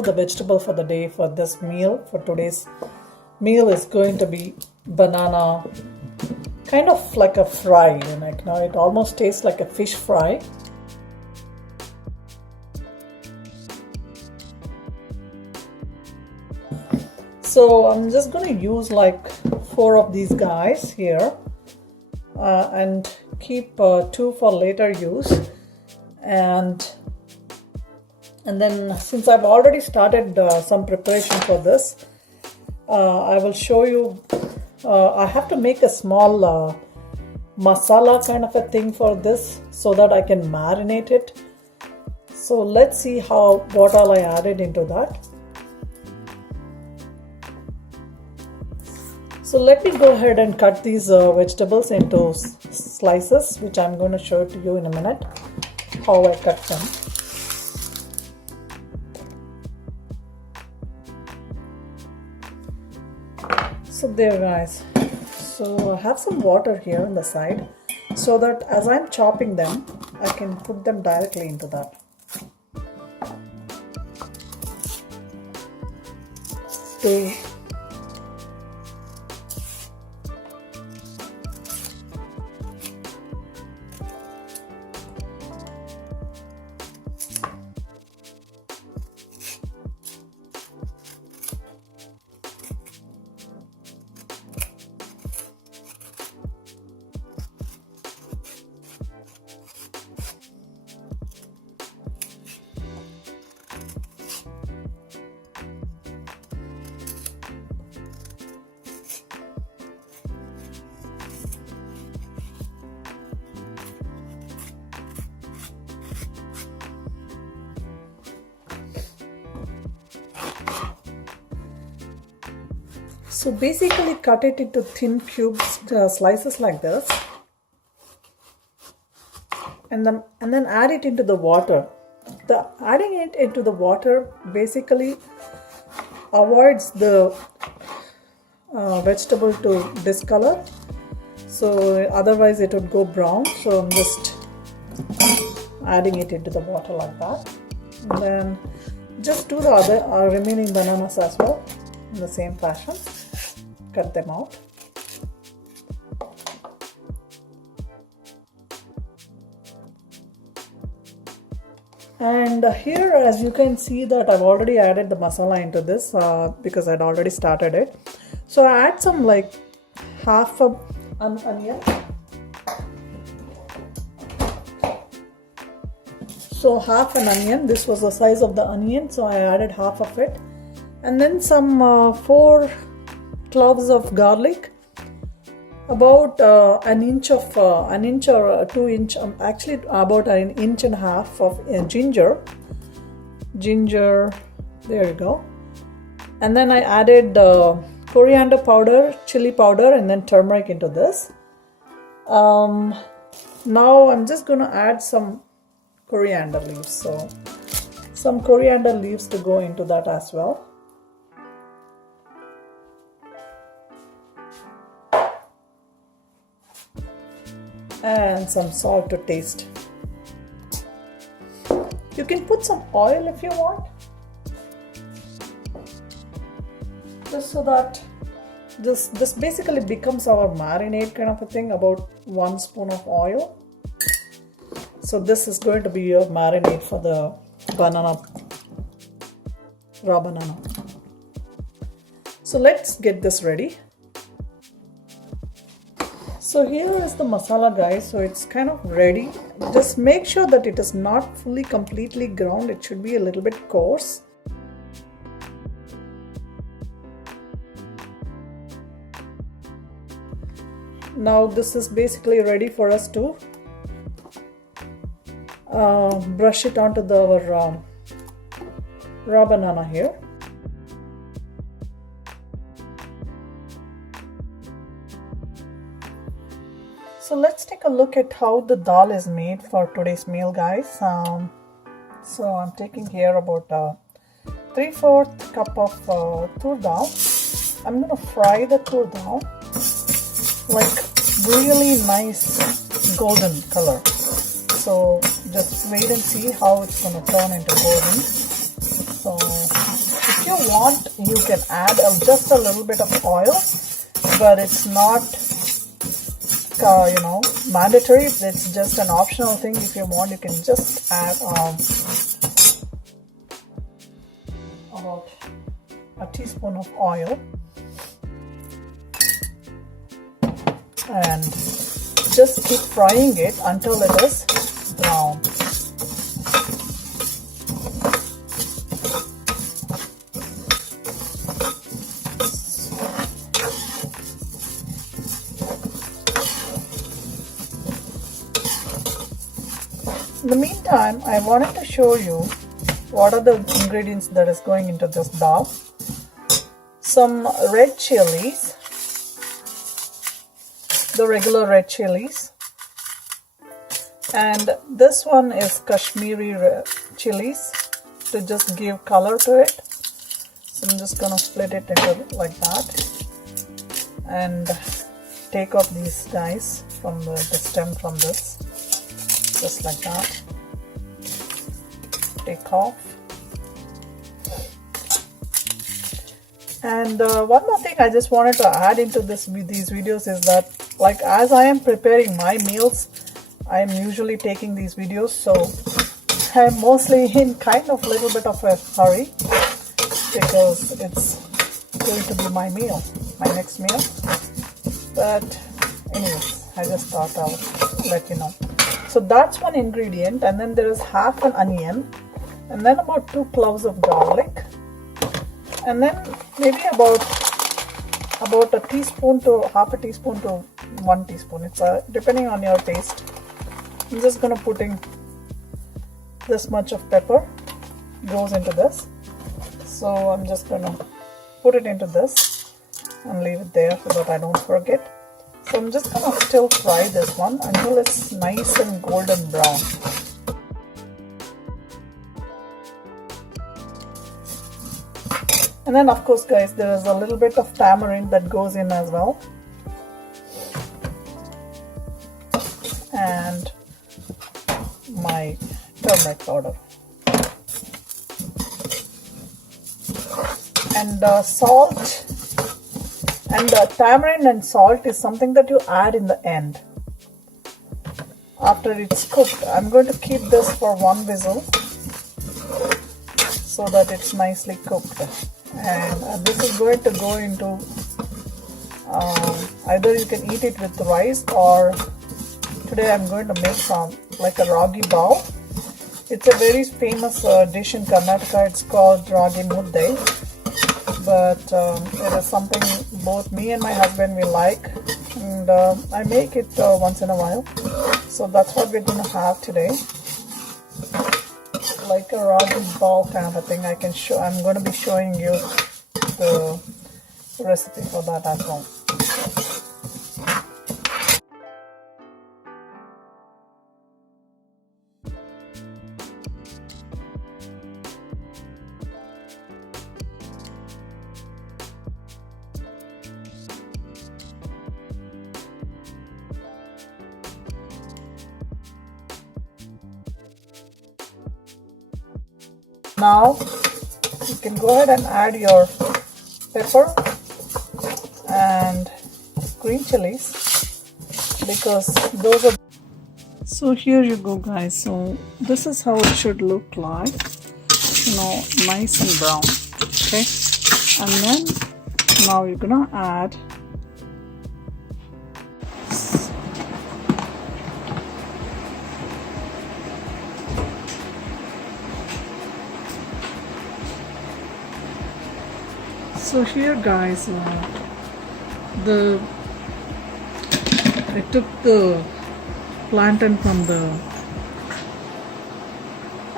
the vegetable for the day for this meal. For today's meal is going to be banana, kind of like a fry, like now it almost tastes like a fish fry. So I'm just going to use like 4 of these guys here and keep 2 for later use. And then since I've already started some preparation for this, I will show you. I have to make a small masala kind of a thing for this so that I can marinate it. So let's see what all I added into that. So let me go ahead and cut these vegetables into slices, which I'm going to show to you in a minute how I cut them. So there guys, so I have some water here on the side so that as I'm chopping them, I can put them directly into that. So basically cut it into thin cubes, slices like this, and then add it into the water. Adding it into the water basically avoids the vegetable to discolor. So otherwise it would go brown. So I'm just adding it into the water like that, and then just do the other remaining bananas as well in the same fashion. Cut them out. And here, as you can see, that I've already added the masala into this because I'd already started it. So I add some like half of an onion. So half an onion, this was the size of the onion, so I added half of it. And then some 4 cloves of garlic, about an inch or 2 inch, actually about an inch and a half of ginger, there you go. And then I added coriander powder, chili powder, and then turmeric into this. Now I'm just going to add some coriander leaves, so some coriander leaves to go into that as well. And some salt to taste. You can put some oil if you want, just so that this basically becomes our marinade kind of a thing, about 1 spoon of oil. So this is going to be your marinade for the raw banana. So let's get this ready. So here is the masala guys, so it's kind of ready. Just make sure that it is not fully completely ground, it should be a little bit coarse. Now this is basically ready for us to brush it onto our raw banana here. So let's take a look at how the dal is made for today's meal guys. So I'm taking here about 3/4 cup of tur dal. I'm going to fry the tur dal like really nice golden color. So just wait and see how it's going to turn into golden. So want, you can add just a little bit of oil, but it's not mandatory. It's just an optional thing. If you want, you can just add about a teaspoon of oil and just keep frying it until it is brown. In the meantime, I wanted to show you what are the ingredients that is going into this dal. Some red chilies, the regular red chilies, and this one is Kashmiri chilies to just give color to it. So I'm just gonna split it into like that and take off these guys from the stem from this. Just like that. Take off. And one more thing I just wanted to add into these videos is that, like, as I am preparing my meals, I am usually taking these videos, so I'm mostly in kind of little bit of a hurry because it's going to be my meal, my next meal. But anyways, I just thought I'll let you know. So that's one ingredient, and then there is half an onion, and then about 2 cloves of garlic, and then maybe about a teaspoon to half a teaspoon to 1 teaspoon. It's depending on your taste. I'm just gonna put in this much of pepper goes into this. So I'm just gonna put it into this and leave it there so that I don't forget. So I'm just gonna still fry this one until it's nice and golden brown. And then of course guys, there is a little bit of tamarind that goes in as well. And my turmeric powder. And salt. And tamarind and salt is something that you add in the end after it's cooked. I'm going to keep this for 1 whistle so that it's nicely cooked. And this is going to go into either you can eat it with rice, or today I'm going to make some like a Ragi bowl. It's a very famous dish in Karnataka. It's called Ragi Mudde. But it is something both me and my husband we like, and I make it once in a while. So that's what we're going to have today, like a Ragi ball kind of thing. I'm going to be showing you the recipe for that as well. Now you can go ahead and add your pepper and green chilies, because those are. So here you go guys. So this is how it should look like, nice and brown. Okay, and then now you're gonna add So here guys, I took the plantain from the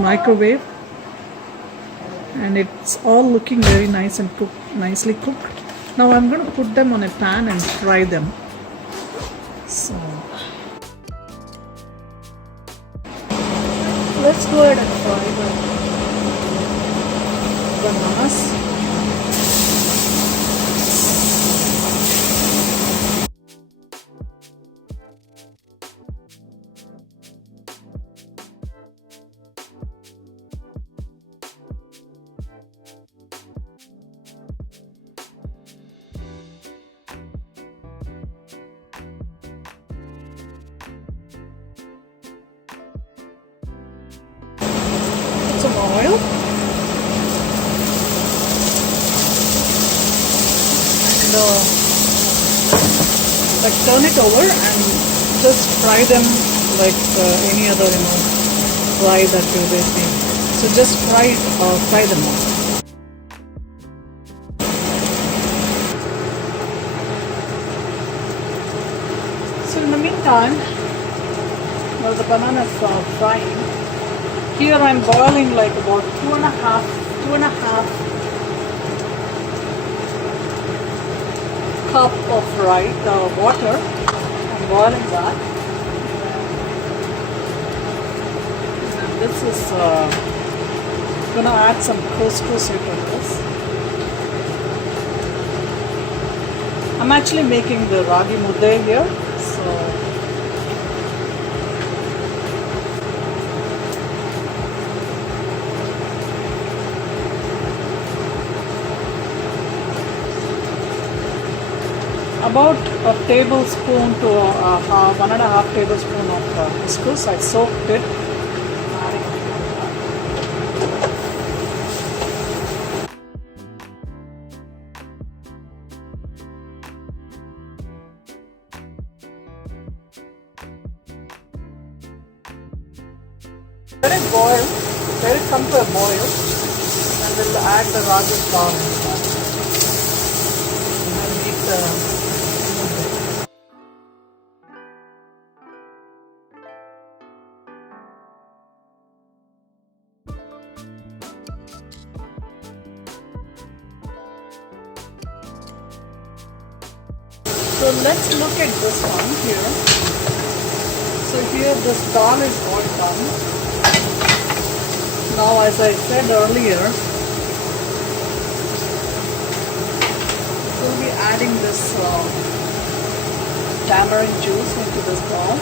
microwave, and it's all looking very nice and nicely cooked. Now I'm going to put them on a pan and fry them. So let's go ahead and fry the bananas. oil. And like turn it over and just fry them like any other fry that you make. So just fry them up. So in the meantime, while the bananas are frying, here I'm boiling like about two and a half cup of water. I'm boiling that. And this is gonna add some couscous into this. I'm actually making the Ragi Mudde here, so about a tablespoon to 1.5 tablespoon of couscous. I soaked it. Let it boil, let it come to a boil, and we'll add the Ragi flour into that. And make the So let's look at this one here. So here this dal is all done. Now, as I said earlier, we'll be adding this tamarind juice into this dal.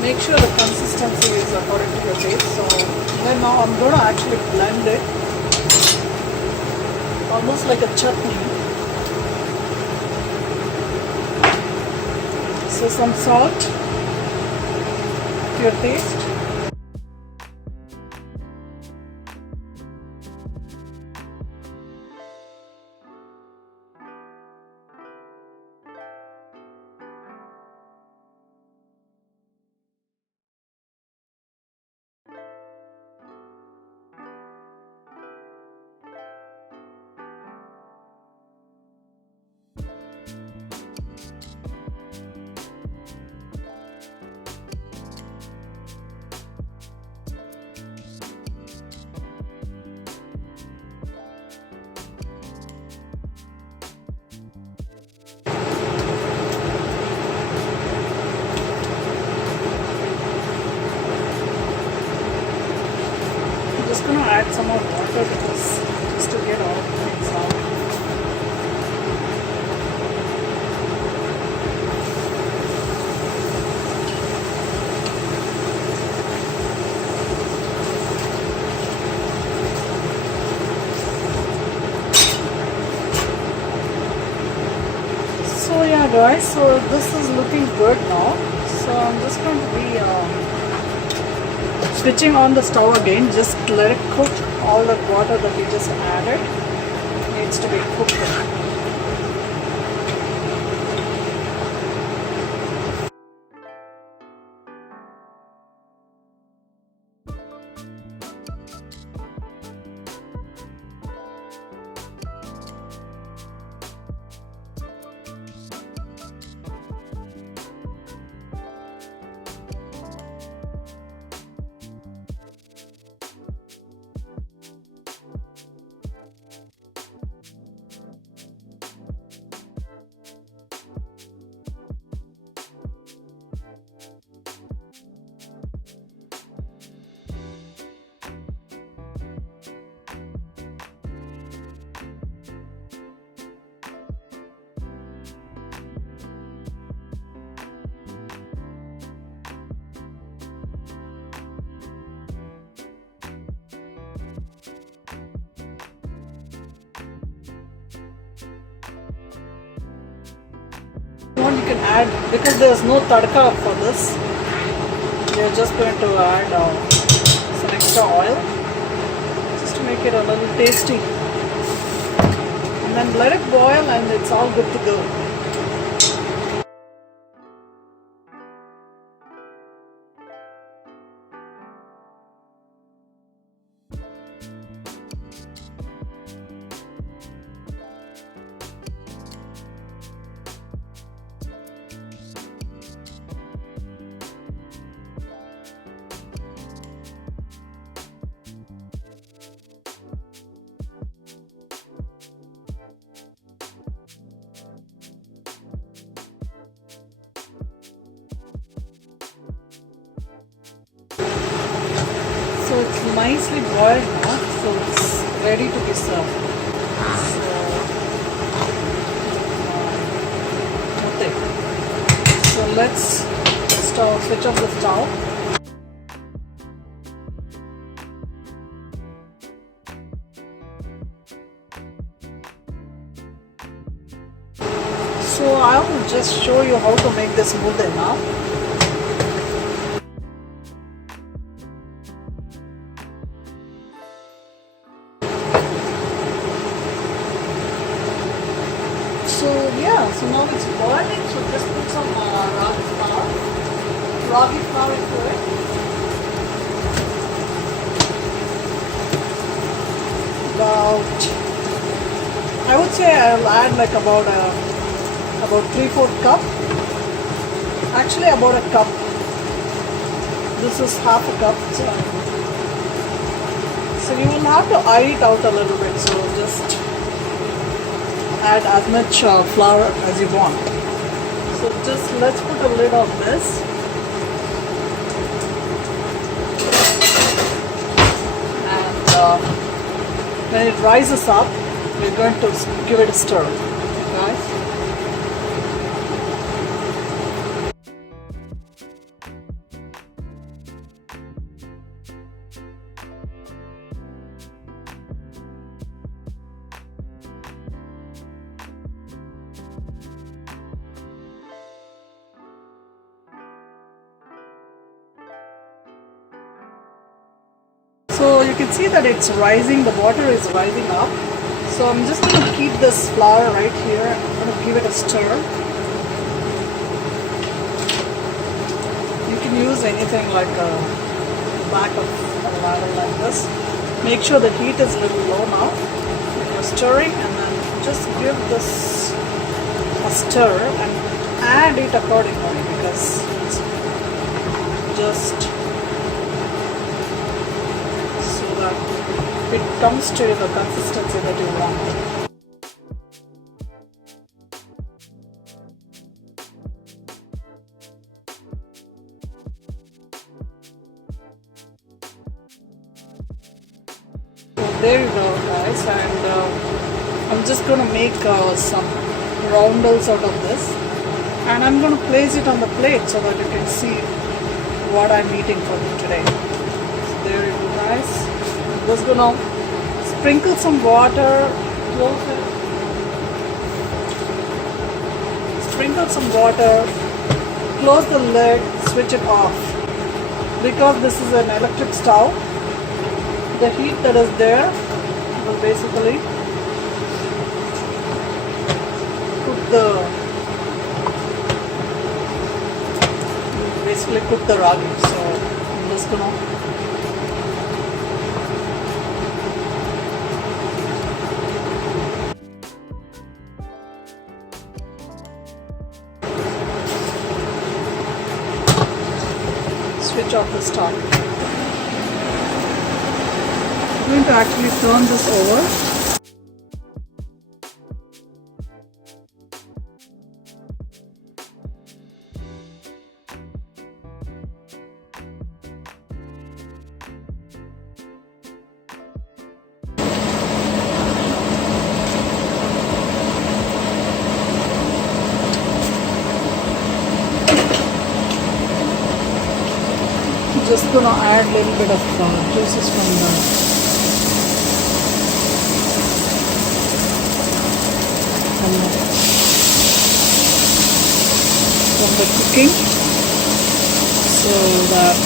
Make sure the consistency is according to your taste. So then now I'm going to actually blend it almost like a chutney. So some salt to your taste. I'm just going to add some more water to this just to get all the things out. So yeah guys, so this is looking good now. So I'm just going to be switching on the stove again. Just let it cook. All that water that we just added needs to be cooked. add, because there's no tadka for this, we're just going to add some extra oil just to make it a little tasty. And then let it boil and it's all good to go. So it's nicely boiled now, so it's ready to be served. So let's switch off the stove. So I'll just show you how to make this mudde now. So yeah, so now it's boiling, so just put some ragi flour into it. I would say I'll add like about 3/4 cup. Actually about a cup. This is half a cup. So you will have to eye it out a little bit, so just add as much flour as you want. So just let's put a lid on this. And when it rises up, we're going to give it a stir. Okay? So you can see that it's rising, the water is rising up. So I'm just going to keep this flour right here. I'm going to give it a stir. You can use anything like a back of a ladle like this. Make sure the heat is a little low now. You're stirring, and then just give this a stir and add it accordingly, because it's just it comes to the consistency that you want. So there you go, guys, and I'm just going to make some roundels out of this, and I'm going to place it on the plate so that you can see what I'm eating for today. So there you go, guys. Just gonna sprinkle some water, close it, sprinkle some water, close the lid, switch it off. Because this is an electric stove, the heat that is there will basically cook the ragi. So I'm just gonna switch off the stove. I'm going to actually turn this over. Just gonna add a little bit of juices from the on the cooking so that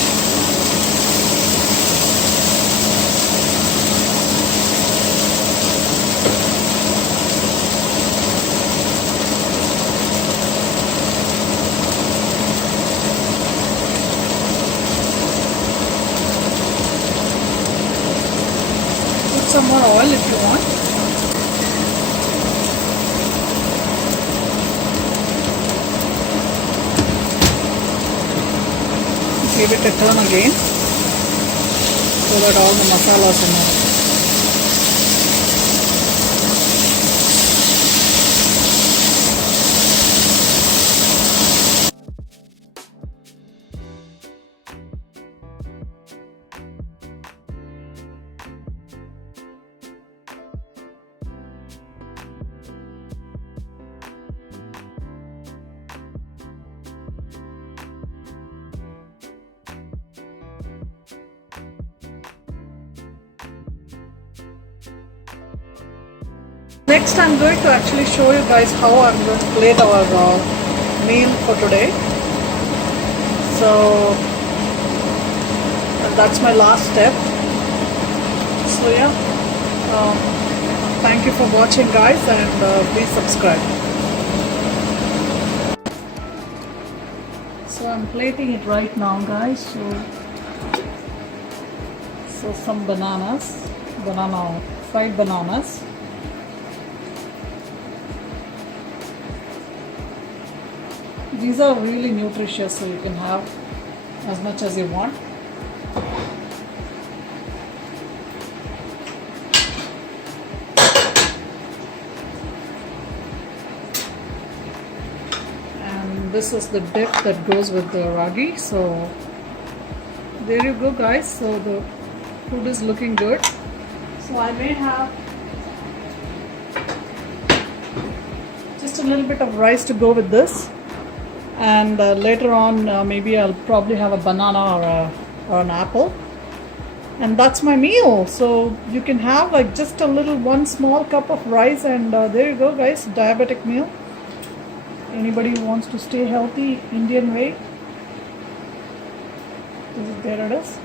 put some more oil if you want. Give it a turn again so that all the masalas are in. Next I'm going to actually show you guys how I'm going to plate our meal for today. So and that's my last step. So yeah, thank you for watching guys, and please subscribe. So I'm plating it right now guys. So some fried bananas. These are really nutritious, so you can have as much as you want. And this is the dip that goes with the ragi. So there you go guys. So the food is looking good. So I may have just a little bit of rice to go with this. And later on maybe I'll probably have a banana or an apple, and that's my meal. So you can have like just a little one small cup of rice, and there you go guys, diabetic meal. Anybody who wants to stay healthy Indian way, there it is.